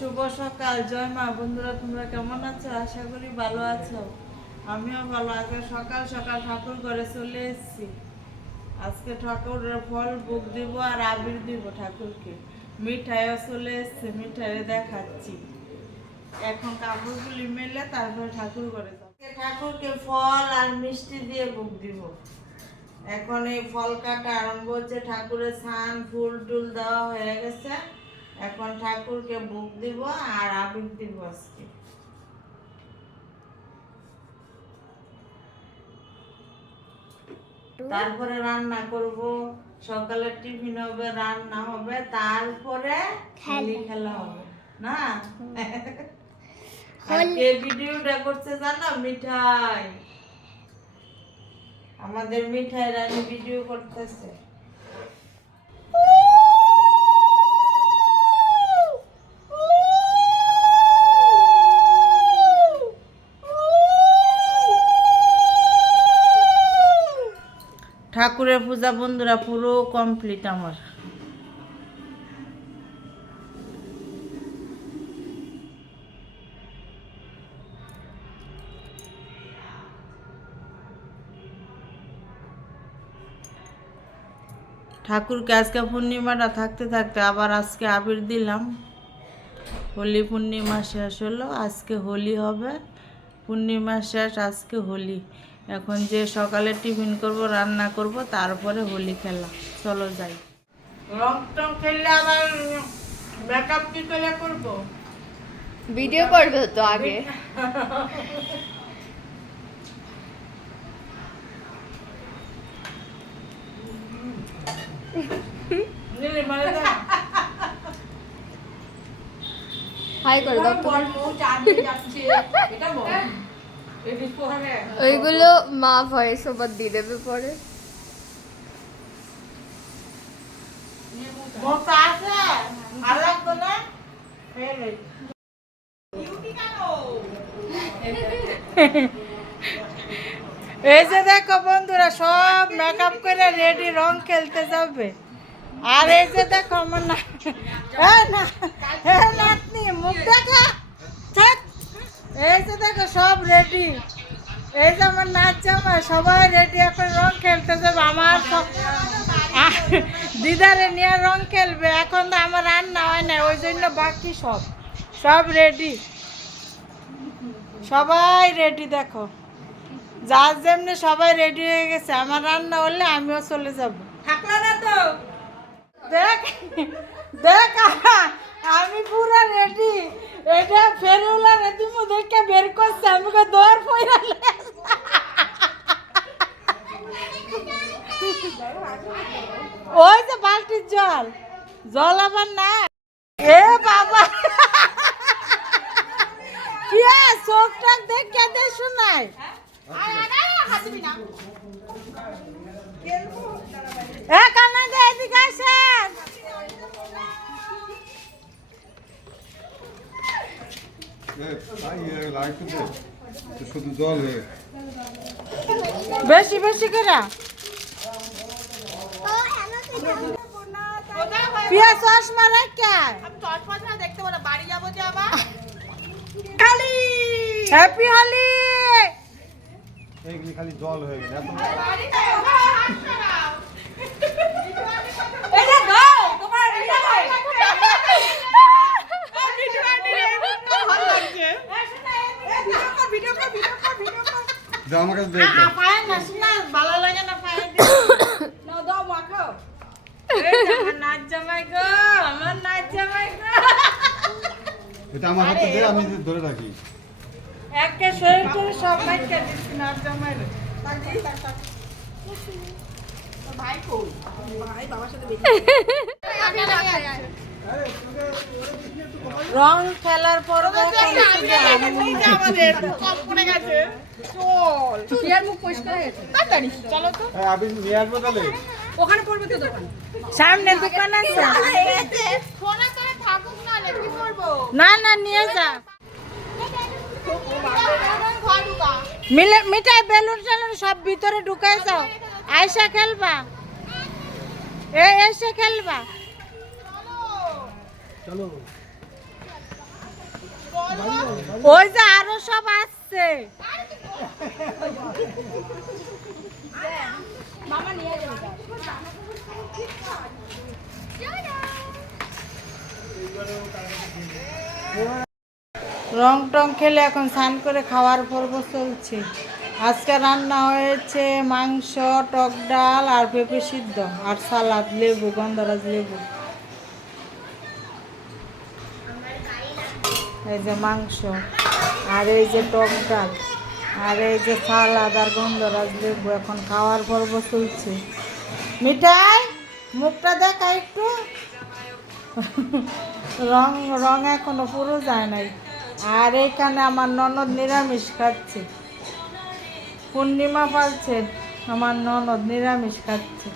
শুভ সকাল। জয় মা। বন্ধুরা তোমরা কেমন আছো? আশা করি ভালো আছো। আমিও ভালো আছি। সকাল সকাল ঠাকুর ঘরে চলে এসেছি। আজকে ঠাকুরের ফল ভোগ দিব আর আবির দিব ঠাকুরকে। মিঠাইও চলে এসছে, মিঠাইয়ে দেখাচ্ছি। এখন কাপড়গুলি মেলে তারপরে ঠাকুর ঘরে যাবো। ঠাকুরকে ফল আর মিষ্টি দিয়ে ভোগ দিব। এখন এই ফল কাটা আরম্ভ হচ্ছে। ঠাকুরের স্নান ফুল টুল দেওয়া হয়ে গেছে। এখন ঠাকুরকে ভোগ দিব আর আবির দিব আজকে। তারপরে রান্না করব, সকালের টিফিন হবে, রান্না হবে, তারপরে হোলি খেলা হবে না। আর কে ভিডিওটা করছে জানো? মিঠাই, আমাদের মিঠাই রানী ভিডিও করতেছে। ঠাকুরের পূজা বন্ধুরা পুরো কমপ্লিট আমার। ঠাকুরকে আজকে পূর্ণিমাটা থাকতে থাকতে আবার আজকে আবির দিলাম। হোলি পূর্ণিমা শেষ হলো, আজকে হোলি হবে। পূর্ণিমা শেষ, আজকে হোলি। এখন যে সকালে টিফিন করব, রান্না করব, তারপরে হোলি খেলা। চলো যাই। রং টং খেললে আবার মেকআপ কি করে করব? ভিডিও করবে তো আগে। হাই করে দাও তো। ওইগুলো মা ভয়েস ওভার দিয়ে দেবে পরে। এই যে দেখো বন্ধুরা, সব মেকআপ করে রেডি, রং খেলতে যাবে। আর এই যে দেখো আমার নাতনি মুখ দেখা। এই যে দেখো সব রেডি। এই যে আমার নাচ জামা, সবাই রেডি, এখন রং খেলতে যাবে। আমার দিদারে নিয়ে রং খেলবে। এখন তো আমার রান্না হয় না, ওই জন্য বাকি সব রেডি, সবাই রেডি। দেখো যার যেমনি সবাই রেডি হয়ে গেছে। আমার রান্না হলে আমিও চলে যাব। থাকলো না তো দেখ দেখ, আমি পুরো রেডি। এটা ফেরুলা রেডি মুদেরকে বের করছে, আমাকে দৌড় পড়ালে। ওই যে বালতির জল আবার না। এ বাবা, কি চোখটা দেখে দে শোনায়। কানা দে, এদিকে আসেন। শুধু জল হয়ে বেশি বেশি করে পিয়া চশমা রেখে দেখতে পারো, বাড়ি যাবো যে আবার। হ্যাপি হোলি। এইগুলি খালি জল হয়ে গেছে। আমার কাছে দেখ, ভালো লাগে না। নাচ জামাই গো, আমার নাচ জামাই গো। এটা আমার হাতে দে, আমি ধরে রাখি। একটা শরীর টরীর সব মাইকে দিচ্ছি নাচ জামাই। ভাই কই? ভাই বাবার সাথে রং খেলার পর ওখানে পড়বে তো দোকান। সামনে দোকান আছে। না না নিয়ে যা। মিঠাই বেলুন টেলুন সব ভিতরে ঢুকাই যাও। আয়সা খেলবা, এসে খেলবা। চলো ওই যে আরো সব আসছে। মামা নিয়ে যাবে। রং টং খেলে এখন স্নান করে খাওয়ার পর্ব চলছে। আজকে রান্না হয়েছে মাংস, টক ডাল আর পেঁপে সিদ্ধ আর সালাদ, লেবু, গন্ধরাজ লেবু। এই যে মাংস আর এই যে টক ডাল আর এই যে সালাদ আর গন্ধরাজ লেবু। এখন খাওয়ার পর্ব চলছে। মিঠাই মুখটা দেখা একটু। রং রং এখনো পুরো যায় নাই। আর এখানে আমার ননদ নিরামিষ খাচ্ছে। পূর্ণিমা পালছে, আমার ননদ নিরামিষ খাচ্ছে।